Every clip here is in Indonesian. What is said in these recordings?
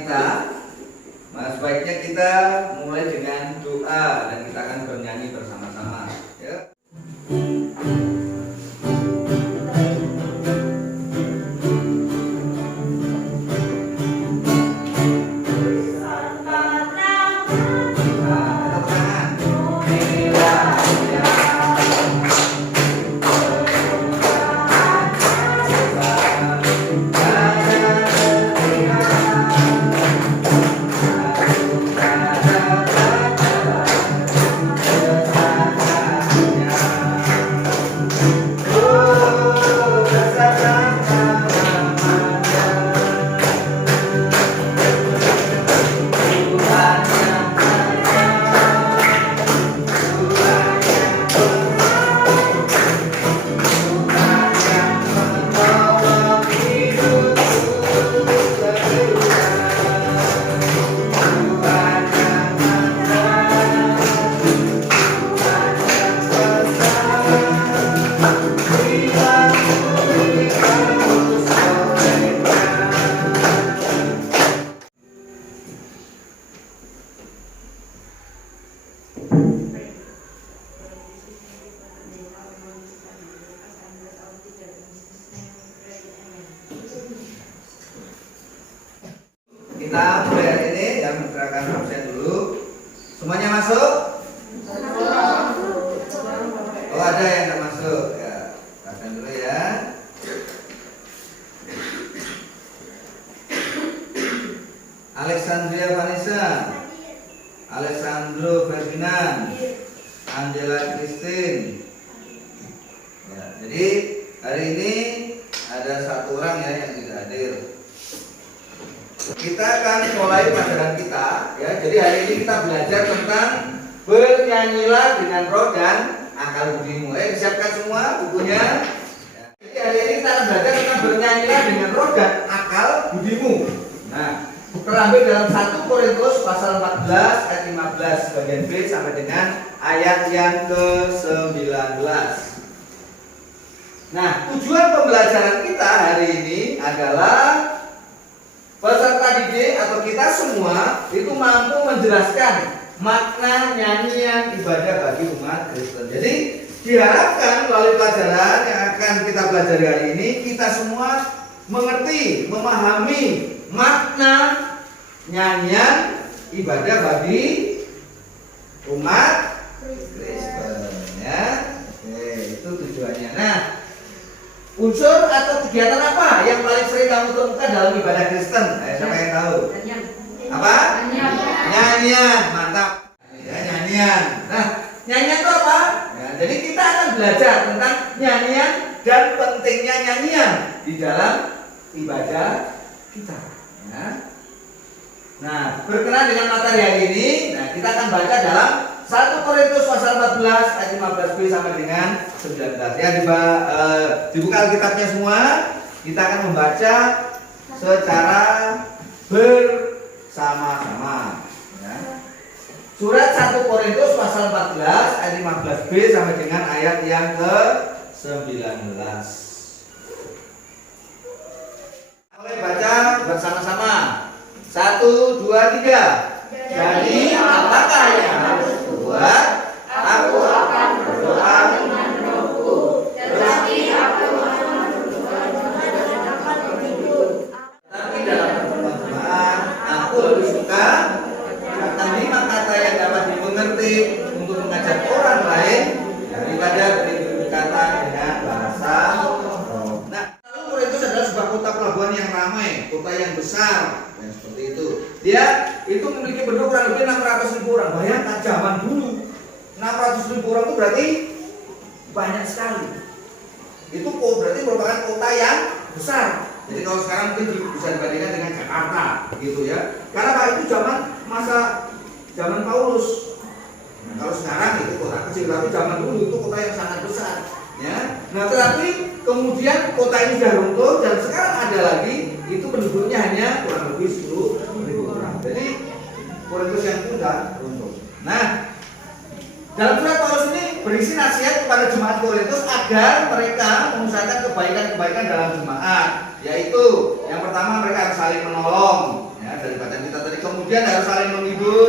kita, sebaiknya kita mulai dengan doa dan kita akan bernyanyi bersama-sama. Ya. Kita mulai hari ini yang menggerakkan absen dulu. Semuanya masuk? Oh, ada yang nggak masuk ya. Absen dulu ya. Alexandria Vanessa, Alessandro Ferdinand, Angela Christine. Ya, jadi hari ini ada satu orang ya yang tidak hadir. Kita akan mulai pelajaran kita ya. Jadi hari ini kita belajar tentang bernyanyilah dengan roh dan akal budimu. Disiapkan semua bukunya ya. Jadi hari ini kita akan belajar tentang bernyanyilah dengan roh dan akal budimu. Nah, terambil dalam 1 Korintus pasal 14 ayat 15 bagian B sampai dengan ayat yang ke-19. Nah, tujuan pembelajaran kita hari ini adalah peserta didik atau kita semua itu mampu menjelaskan makna nyanyian ibadah bagi umat Kristen. Jadi diharapkan melalui pelajaran yang akan kita pelajari hari ini, kita semua mengerti, memahami makna nyanyian ibadah bagi umat Kristen. Ya, oke, itu tujuannya. Nah, unsur atau kegiatan apa yang paling sering kamu temukan dalam ibadah Kristen? Siapa yang tahu? Apa? Nyanyian. Mantap. Ya, nyanyian. Nah, nyanyian itu apa? Ya, jadi kita akan belajar tentang nyanyian dan pentingnya nyanyian di dalam ibadah kita. Ya. Nah, berkenaan dengan materi hari ini, nah kita akan baca dalam 1 Korintus pasal 14 ayat 15b sampai dengan 19. Ya, dibuka Alkitabnya semua. Kita akan membaca secara bersama-sama. Ya. Surat 1 Korintus pasal 14 ayat 15b sampai dengan ayat yang ke-19. Mulai baca bersama-sama. 1, 2, 3. Jadi apakah yang harus buat? Aku akan berdoa dengan rohku, tetapi aku akan berdoa dengan dapat hidup. Tapi dalam pertemuan aku lebih suka kata 5 kata yang dapat dimengerti untuk mengajar orang lain daripada berkata dengan bahasa roh. Nah, Korintus adalah sebuah kota pelabuhan yang ramai, kota yang besar. Ya, seperti itu. Dia itu memiliki penduduk kurang lebih 600.000 orang. Bayangkan zaman dulu 600.000 orang itu berarti banyak sekali. Itu berarti merupakan kota yang besar. Jadi kalau sekarang mungkin bisa dibandingkan dengan Jakarta, gitu ya. Karena Pak itu zaman Paulus. Nah, kalau sekarang itu kota kecil, tapi zaman dulu itu kota yang sangat besar. Ya. Nah, tetapi kemudian kota ini sudah runtuh dan sekarang ada lagi itu penduduknya hanya kurang lebih 10.000 orang. Jadi Korintus yang sudah runtuh. Nah, dalam surat Paulus ini berisi nasihat kepada jemaat Korintus agar mereka mengusahakan kebaikan-kebaikan dalam jemaat, yaitu yang pertama mereka harus saling menolong, ya, dari bacaan kita tadi. Kemudian harus saling menghibur,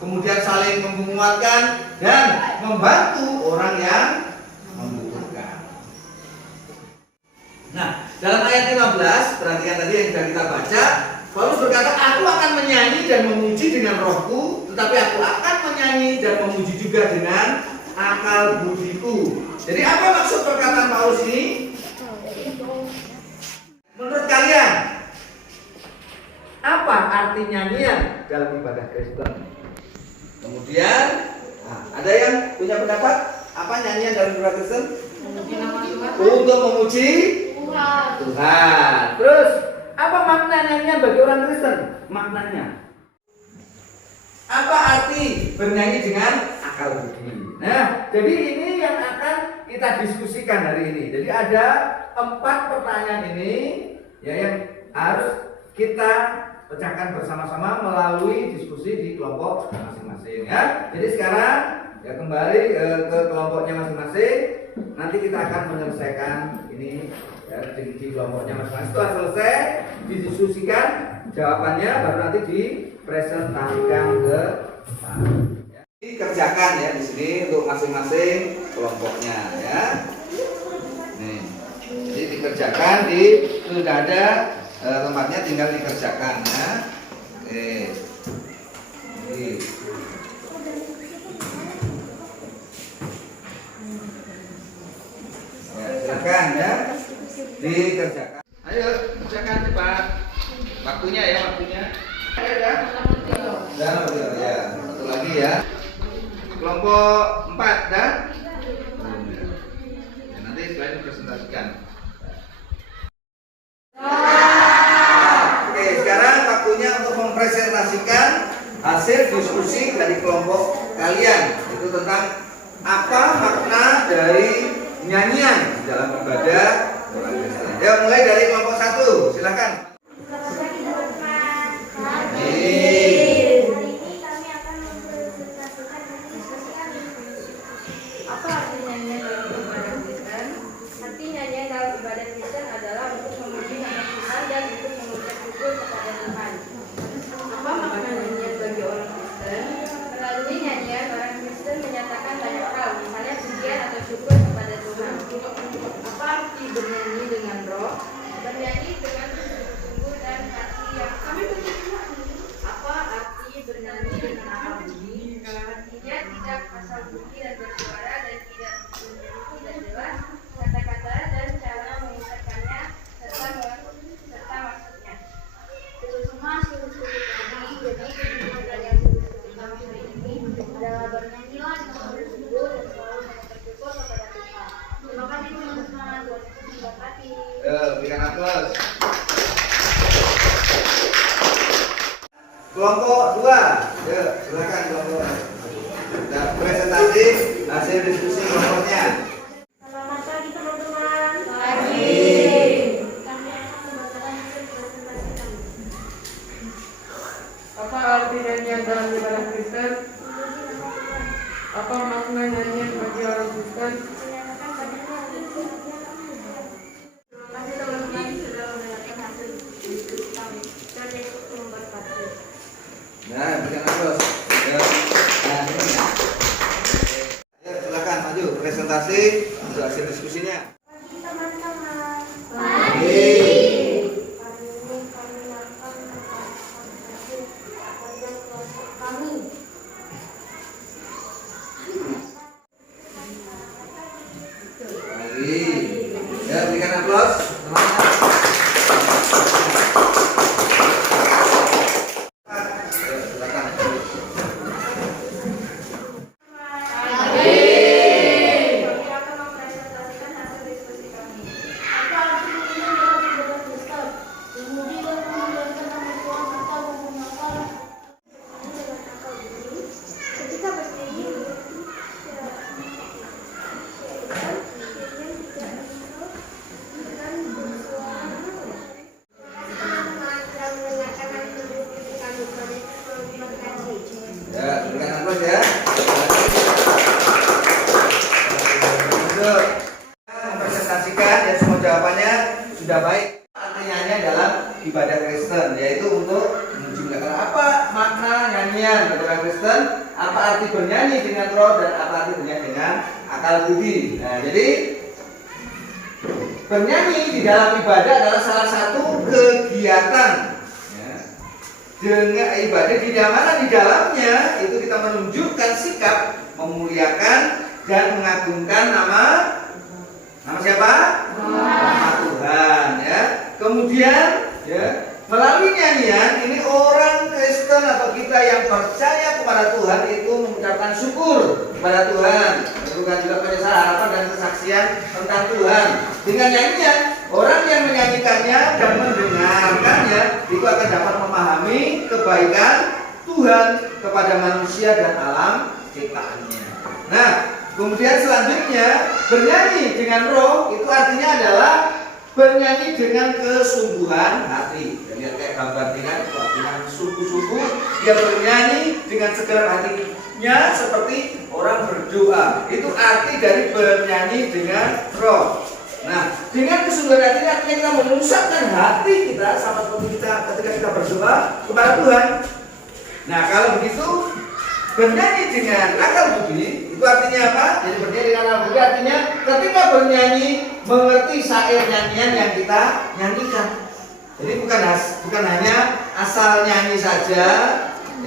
kemudian saling menguatkan dan membantu orang yang membutuhkan. Nah, dalam ayat 15, perhatikan tadi yang sudah kita baca, Paulus berkata, aku akan menyanyi dan memuji dengan rohku, tetapi aku akan menyanyi dan memuji juga dengan akal budiku. Jadi apa maksud perkataan Paulus ini? Menurut kalian, apa arti nyanyian dalam ibadah Kristen? Kemudian, ada yang punya pendapat apa nyanyian dalam ibadah Kristen? Untuk memuji Tuhan. Terus, apa makna nyanyian bagi orang Kristen? Maknanya apa arti bernyanyi dengan akal budi? Nah, jadi ini yang akan kita diskusikan hari ini. Jadi ada 4 pertanyaan ini ya yang harus kita pecahkan bersama-sama melalui diskusi di kelompok masing-masing ya. Jadi sekarang ya kembali ke kelompoknya masing-masing. Nanti kita akan menyelesaikan ini ya, di kelompoknya masing-masing. Setelah selesai didiskusikan jawabannya baru nanti dipresentasikan ke dikerjakan ya di sini untuk masing-masing kelompoknya ya. Nih, jadi dikerjakan di sudah ada tempatnya, tinggal dikerjakan ya. Oke. Ya, silakan ya. Dikerjakan. Ayo kerjakan cepat. Waktunya ya, waktunya. Ayo ya. Ya, satu lagi ya. Kelompok 4 dan ya, nanti selain presentasikan. Oke, sekarang waktunya untuk mempresentasikan hasil diskusi dari kelompok kalian. Itu tentang apa makna dari nyanyian dalam ibadah orang Kristen. Ya, mulai dari kelompok 1, silakan. Berikan aplaus. Kelompok 2, ya, silakan kelompok. Nah, presentasi hasil diskusi kelompoknya. Selamat pagi teman-teman. Pagi. Kami akan membacakan hasil presentasi kami. Apa arti nyanyian dalam ibadah Kristen? Apa makna nyanyian bagi orang Kristen? Menyatakan banyaknya terima kasih teman-teman sudah mendengarkan hasil diskusi kami. Dan ikut memberkati. Nah, berikan aplaus. Ya. Nah, ini ya. Ya, silakan maju presentasi untuk hasil diskusinya. Pagi teman-teman. Pagi. Hari ini kami akan mempresentasi program kelompok kami. Pagi. Ya, berikan aplaus. Teman-teman. Ya, silakan. Kami akan mempresentasikan hasil diskusi kami. Apa arti nyanyian dalam ibadah Kristen? Memuji dan memuliakan nama Tuhan serta menggunakan dengan akal budi. Ketika bernyanyi, Ya, berikan aplaus ya. Untuk mempresentasikan ya semua jawabannya sudah baik. Artinya dalam ibadah Kristen yaitu untuk memuji nyanyian bagi orang Kristen, apa arti bernyanyi dengan roh dan apa arti bernyanyi dengan akal budi. Nah, jadi bernyanyi di dalam ibadah adalah salah satu kegiatan ya, dengan ibadah di mana di dalamnya itu kita menunjukkan sikap memuliakan dan mengagungkan nama siapa? Nama Tuhan ya. Kemudian ya, melalui nyanyian ini orang Kristen atau kita yang percaya kepada Tuhan itu mengucapkan syukur kepada Tuhan, bukan juga penyesal harapan dan kesaksian tentang Tuhan. Dengan nyanyian, orang yang menyanyikannya dan mendengarkannya itu akan dapat memahami kebaikan Tuhan kepada manusia dan alam ciptaannya. Nah, kemudian selanjutnya bernyanyi dengan roh itu artinya adalah bernyanyi dengan kesungguhan hati. Jadi kayak gambar dengan sungguh-sungguh dia bernyanyi dengan segenap hatinya seperti orang berdoa. Itu arti dari bernyanyi dengan roh. Nah, dengan kesungguhan hati artinya kita mengusapkan hati kita sama seperti kita ketika kita berdoa kepada Tuhan. Nah, kalau begitu bernyanyi dengan akal budi itu artinya apa? Jadi bernyanyi dengan akal budi artinya ketika bernyanyi mengerti syair nyanyian yang kita nyanyikan. Jadi bukan hanya asal nyanyi saja,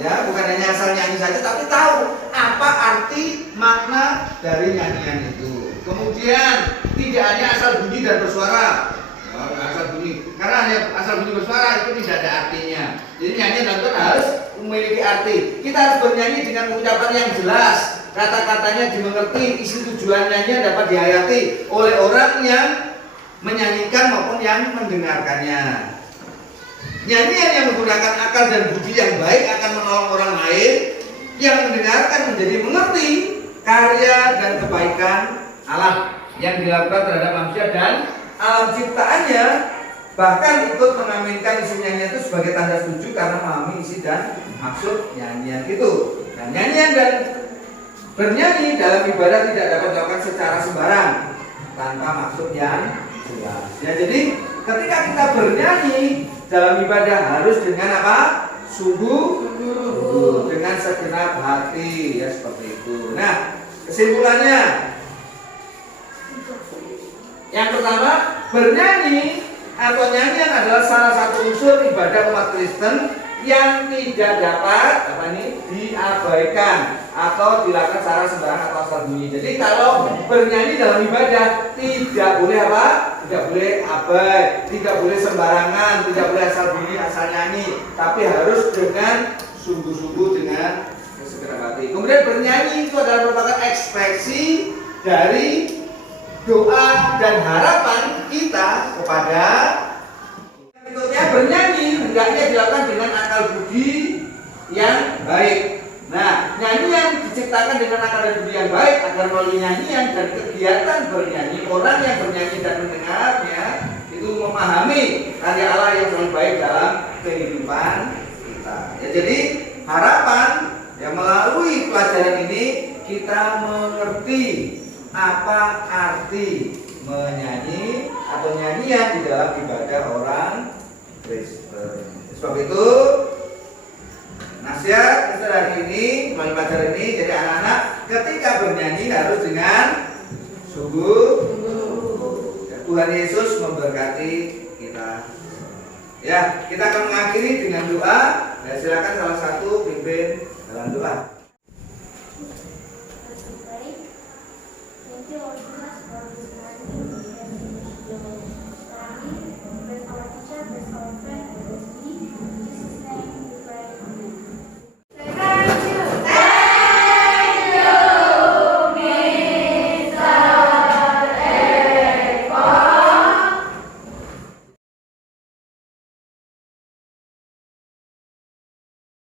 ya, bukan hanya asal nyanyi saja, tapi tahu apa arti makna dari nyanyian itu. Kemudian tidak hanya asal bunyi dan bersuara. Asal bunyi, karena hanya asal bunyi bersuara itu tidak ada artinya. Jadi nyanyian dan Tuhan harus memiliki arti. Kita harus bernyanyi dengan ucapan yang jelas, kata-katanya dimengerti, isi tujuan nyanyian dapat dihayati oleh orang yang menyanyikan maupun yang mendengarkannya. Nyanyian yang menggunakan akal dan budi yang baik akan menolong orang lain yang mendengarkan menjadi mengerti karya dan kebaikan Allah yang dilakukan terhadap manusia dan alam ciptaannya, bahkan ikut mengaminkan isi nyanyian itu sebagai tanda setuju karena memahami isi dan maksud nyanyian itu. Dan nyanyian dan bernyanyi dalam ibadah tidak dapat dilakukan secara sembarang tanpa maksud yang jelas. Ya, jadi ketika kita bernyanyi dalam ibadah harus dengan apa? Sungguh, dengan segenap hati, ya seperti itu. Nah, kesimpulannya yang pertama, bernyanyi atau nyanyian adalah salah satu unsur ibadah umat Kristen yang tidak dapat diabaikan atau dilakukan secara sembarangan atau asal bunyi. Jadi kalau bernyanyi dalam ibadah tidak boleh apa? Tidak boleh abai, tidak boleh sembarangan, tidak boleh asal bunyi, asal nyanyi, tapi harus dengan sungguh-sungguh dengan segenap hati. Kemudian bernyanyi itu adalah merupakan ekspresi dari doa dan harapan kita kepada berikutnya. Bernyanyi hendaknya dilakukan dengan akal budi yang baik. Nah, nyanyian diciptakan dengan akal dan budi yang baik agar melalui nyanyian dan kegiatan bernyanyi orang yang bernyanyi dan mendengarnya itu memahami karya Allah yang sangat baik dalam kehidupan kita. Ya, jadi harapan yang melalui pelajaran ini kita mengerti apa arti menyanyi atau nyanyian di dalam ibadah orang Kristen. Sebab itu nasihat Kristen hari ini melalui pelajaran ini, jadi anak-anak ketika bernyanyi harus dengan sungguh. Tuhan Yesus memberkati kita. Ya, kita akan mengakhiri dengan doa. Ya, silakan salah satu pimpin dalam doa.